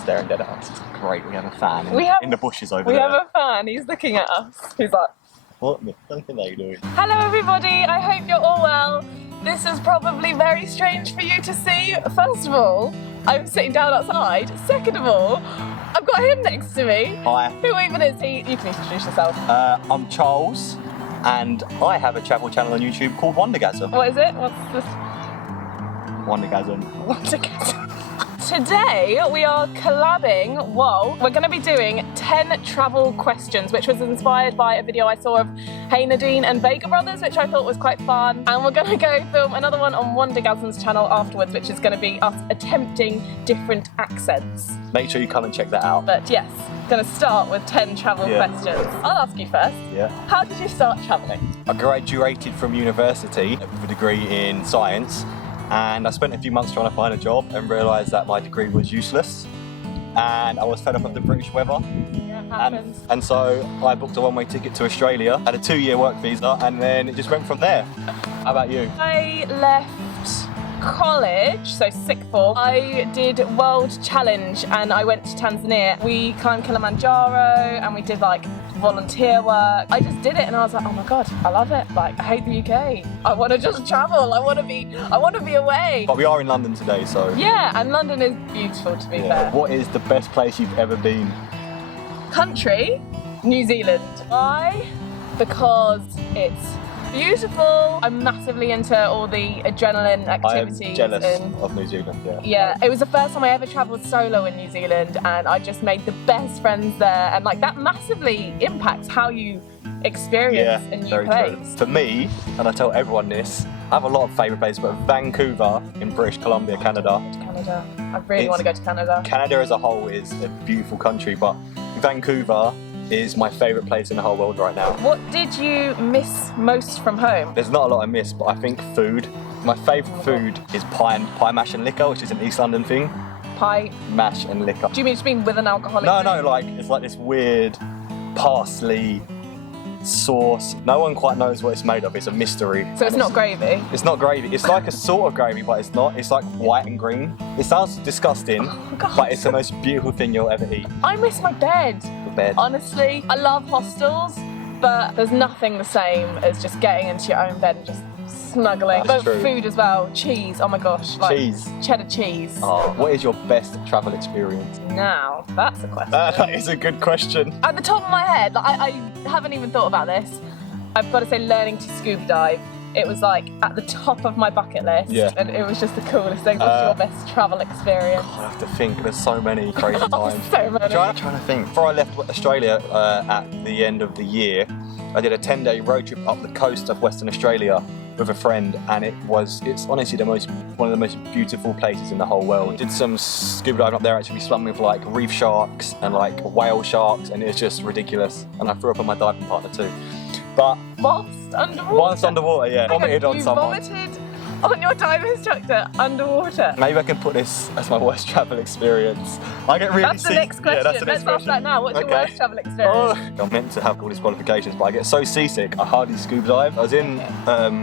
staring dead at us. It's great. We have a fan in the bushes over there. We have a fan. He's looking at us. He's like, what the fuck are they doing? hello everybody. I hope you're all well. This is probably very strange for you to see. First of all, I'm sitting down outside. Second of all, I've got him next to me. Hi. Who even is he? You can introduce yourself. I'm Charles, and I have a travel channel on YouTube called Wandergasm. What is it? What's this? Wandergasm. Wandergasm. Today we are collabing, we're going to be doing 10 travel questions, which was inspired by a video I saw of Hyde and Vega Brothers, which I thought was quite fun. And we're going to go film another one on Wandergasm's channel afterwards, which is going to be us attempting different accents. Make sure you come and check that out. But yes, going to start with 10 travel questions. I'll ask you first. Yeah. How did you start travelling? I graduated from university with a degree in science, and I spent a few months trying to find a job and realised that my degree was useless, and I was fed up of the British weather. Yeah, it happens. And so I booked a one-way ticket to Australia, had a 2-year work visa, and then it just went from there. How about you? I left college, so sixth form. I did World Challenge and I went to Tanzania. We climbed Kilimanjaro and we did like volunteer work. I just did it and I was like, oh my god, I love it. Like, I hate the UK. I want to just travel. I want to be away. But we are in London today, so yeah, and London is beautiful, to be fair. What is the best place you've ever been? Country, New Zealand. Why? Because it's beautiful. I'm massively into all the adrenaline activities. I am jealous of New Zealand, Yeah, it was the first time I ever travelled solo in New Zealand, and I just made the best friends there, and like that massively impacts how you experience a new place. True. For me, and I tell everyone this, I have a lot of favourite places, but Vancouver in British Columbia, Canada. Canada. I really want to go to Canada. Canada as a whole is a beautiful country, but Vancouver is my favourite place in the whole world right now. What did you miss most from home? There's not a lot I miss, but I think food. My favourite food is pie mash and liquor, which is an East London thing. Pie mash and liquor. Do you mean just being with an alcoholic? No, like it's like this weird parsley sauce. No one quite knows what it's made of. It's a mystery. So it's not gravy? It's not gravy. It's like a sort of gravy, but it's not. It's like white and green. It sounds disgusting, but it's the most beautiful thing you'll ever eat. I miss my bed. The bed. Honestly, I love hostels, but there's nothing the same as just getting into your own bed and just snuggling. That's but true. Food as well. Cheese. Oh my gosh. Like cheese. Cheddar cheese. Oh, what is your best travel experience? Now, that's a question. That is a good question. At the top of my head, like, I haven't even thought about this. I've got to say, learning to scuba dive. It was like at the top of my bucket list, and it was just the coolest thing. What's your best travel experience? God, I have to think. There's so many crazy times. So many. I'm trying to think. Before I left Australia at the end of the year, I did a 10-day road trip up the coast of Western Australia with a friend, and it's honestly one of the most beautiful places in the whole world. Did some scuba diving up there, actually swam with like reef sharks and like whale sharks, and it's just ridiculous. And I threw up on my diving partner too. But whilst underwater? Whilst underwater, yeah. Vomited on someone. You vomited on your diving instructor underwater? Maybe I can put this as my worst travel experience. I get really That's the next question. Yeah, Let's ask that now. What's your worst travel experience? I'm meant to have all these qualifications, but I get so seasick, I hardly scuba dive. I was in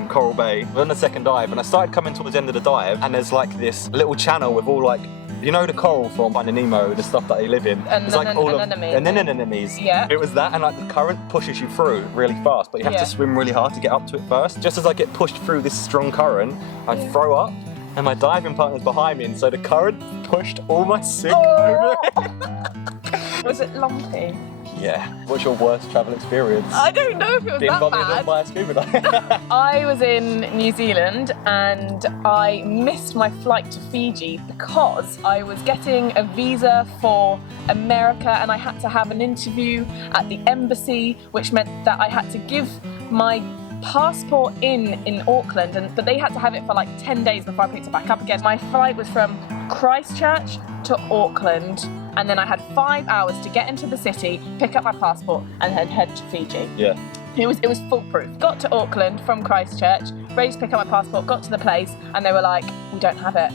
Coral Bay, we were on the second dive, and I started coming towards the end of the dive, and there's like this little channel with all like, you know the coral from Finding Nemo, the stuff that they live in? And like anemones. Yeah. It was that, and like the current pushes you through really fast, but you have to swim really hard to get up to it first. Just as I get pushed through this strong current, I throw up, and my diving partner's behind me, and so the current pushed all my sick over it. Was it lumpy? Yeah. What's your worst travel experience? I don't know if it was Being that vomited bad. on by a scuba diver. I was in New Zealand and I missed my flight to Fiji because I was getting a visa for America and I had to have an interview at the embassy, which meant that I had to give my passport in Auckland, but they had to have it for like 10 days before I picked it back up again. My flight was from Christchurch to Auckland, and then I had 5 hours to get into the city, pick up my passport, and then head to Fiji. Yeah. It was foolproof. Got to Auckland from Christchurch, ready to pick up my passport, got to the place, and they were like, we don't have it.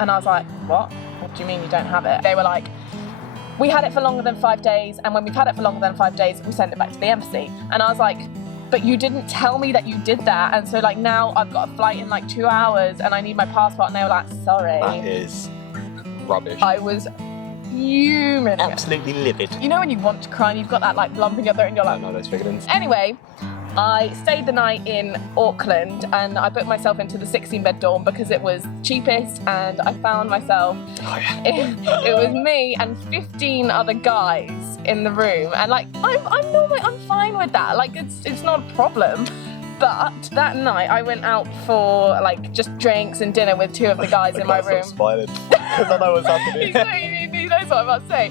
And I was like, what? What do you mean you don't have it? They were like, we had it for longer than 5 days, and when we've had it for longer than 5 days, we send it back to the embassy. And I was like, but you didn't tell me that you did that, and so like now I've got a flight in like 2 hours and I need my passport, and they were like, sorry. That is rubbish. I was fuming. Absolutely livid. You know when you want to cry and you've got that like lump in your throat and you're I like... know those feelings. Anyway, I stayed the night in Auckland and I booked myself into the 16-bed dorm because it was cheapest, and I found myself, it was me and 15 other guys in the room, and like I'm fine with that, like it's not a problem. But that night I went out for like just drinks and dinner with 2 of the guys in my room. Smiling because I know what's happening. He knows what I'm about to say.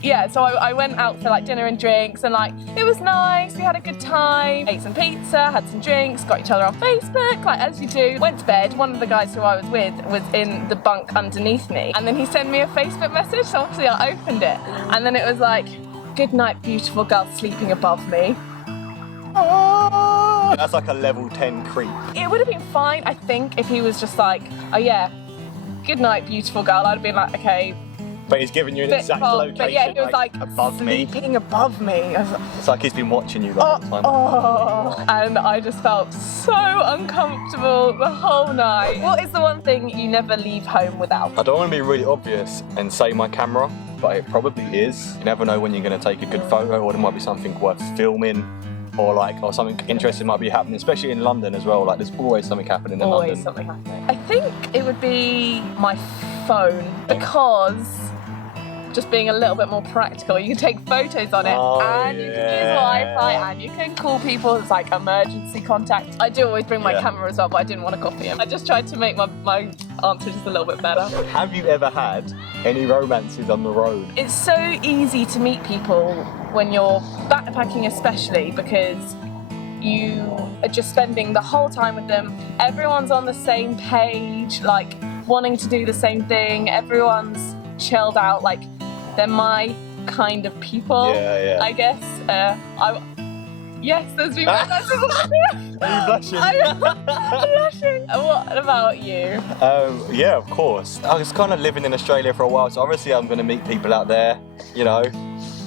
Yeah, so I went out for like dinner and drinks, and like it was nice, we had a good time, ate some pizza, had some drinks, got each other on Facebook, like as you do. Went to bed. One of the guys who I was with was in the bunk underneath me, and then he sent me a Facebook message, so obviously I opened it, and then it was like, "Good night, beautiful girl sleeping above me." Oh, that's like a level 10 creep. It would have been fine, I think, if he was just like, "Oh yeah, good night, beautiful girl." I'd have been like, okay. But he's giving you an exact location. But yeah, he was like above me. Sleeping above me. I was like, it's like he's been watching you the whole time. Oh, and I just felt so uncomfortable the whole night. What is the one thing you never leave home without? I don't want to be really obvious and say my camera, but it probably is. You never know when you're going to take a good photo, or there might be something worth filming, or something interesting might be happening, especially in London as well. Like there's always something happening in London. Always something happening. I think it would be my phone, because just being a little bit more practical, you can take photos on it, and you can use Wi-Fi, and you can call people. It's like emergency contact. I do always bring my camera as well, but I didn't want to copy him. I just tried to make my answer just a little bit better. Have you ever had any romances on the road? It's so easy to meet people when you're backpacking, especially because you are just spending the whole time with them. Everyone's on the same page, like wanting to do the same thing. Everyone's chilled out, like they're my kind of people. I guess. Yes, there's been romances on the Are you blushing? I'm blushing. What about you? Yeah, of course. I was kind of living in Australia for a while, so obviously I'm going to meet people out there, you know.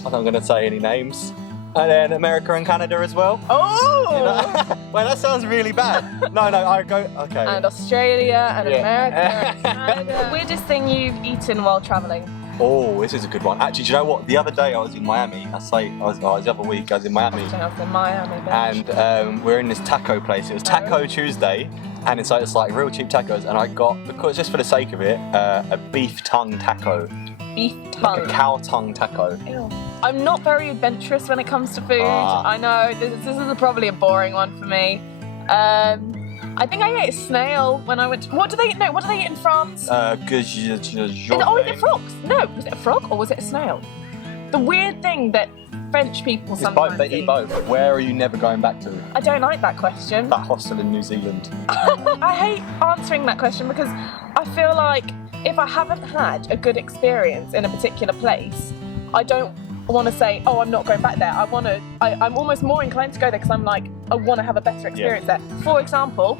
I'm not going to say any names. And then America and Canada as well. Oh! You know? Well, that sounds really bad. No, I go, okay. And Australia and America and Canada. Weirdest thing you've eaten while travelling? Oh, this is a good one. Actually, do you know what? The other day I was in Miami. The other week I was in Miami. I was in Miami, bitch. And we're in this taco place. It was Taco Tuesday. And it's like real cheap tacos. And I got, because just for the sake of it, a beef tongue taco. Beef tongue? Like a cow tongue taco. Ew. I'm not very adventurous when it comes to food. I know, this is probably a boring one for me. I think I ate a snail when I went to... What do they eat in France? Oh, is it frogs? No, was it a frog or was it a snail? The weird thing that French people sometimes They eat both. Where are you never going back to? I don't like that question. That hostel in New Zealand. I hate answering that question because I feel like if I haven't had a good experience in a particular place, I don't want to say, oh, I'm not going back there. I'm almost more inclined to go there because I'm like, I want to have a better experience there. For example,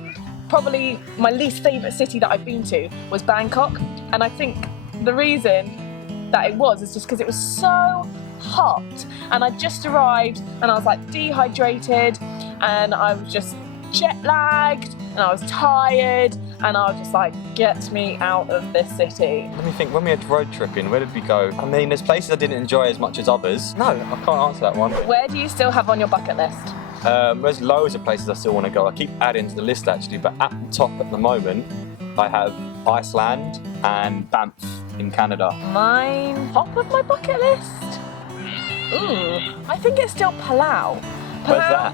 probably my least favourite city that I've been to was Bangkok. And I think the reason that it was is just because it was so hot. And I just arrived and I was like dehydrated and I was just jet lagged and I was tired and I was just like, get me out of this city. Let me think, when we had road tripping, where did we go? I mean, there's places I didn't enjoy as much as others. No, I can't answer that one. Where do you still have on your bucket list? There's loads of places I still want to go. I keep adding to the list actually, but at the top at the moment, I have Iceland and Banff in Canada. Mine, top of my bucket list? Ooh, I think it's still Palau. Where's that?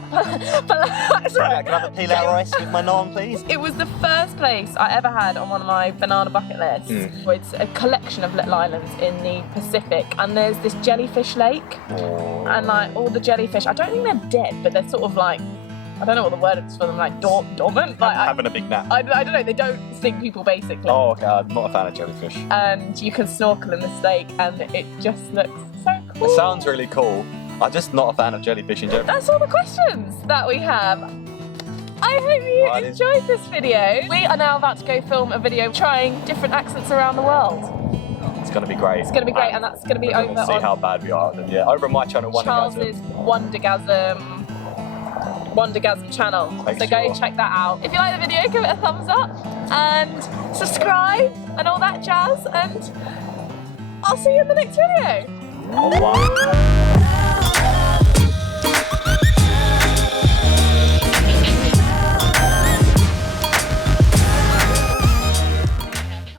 Palau. Sorry, can I have a pilau rice with my naan, please? It was the first place I ever had on one of my banana bucket lists. It's a collection of little islands in the Pacific, and there's this jellyfish lake, and like all the jellyfish, I don't think they're dead, but they're sort of like, I don't know what the word is for them, like dormant? Like, having a big nap. I don't know, they don't sting people basically. Oh, okay, I'm not a fan of jellyfish. And you can snorkel in this lake, and it just looks so cool. It sounds really cool. I'm just not a fan of jellyfish in general. That's all the questions that we have. I hope you enjoyed this video. We are now about to go film a video trying different accents around the world. It's going to be great. It's going to be great, and that's going to be over on... see how bad we are. Yeah, over on my channel, Charles's Wandergasm channel. So go check that out. If you like the video, give it a thumbs up and subscribe and all that jazz. And I'll see you in the next video. Au revoir.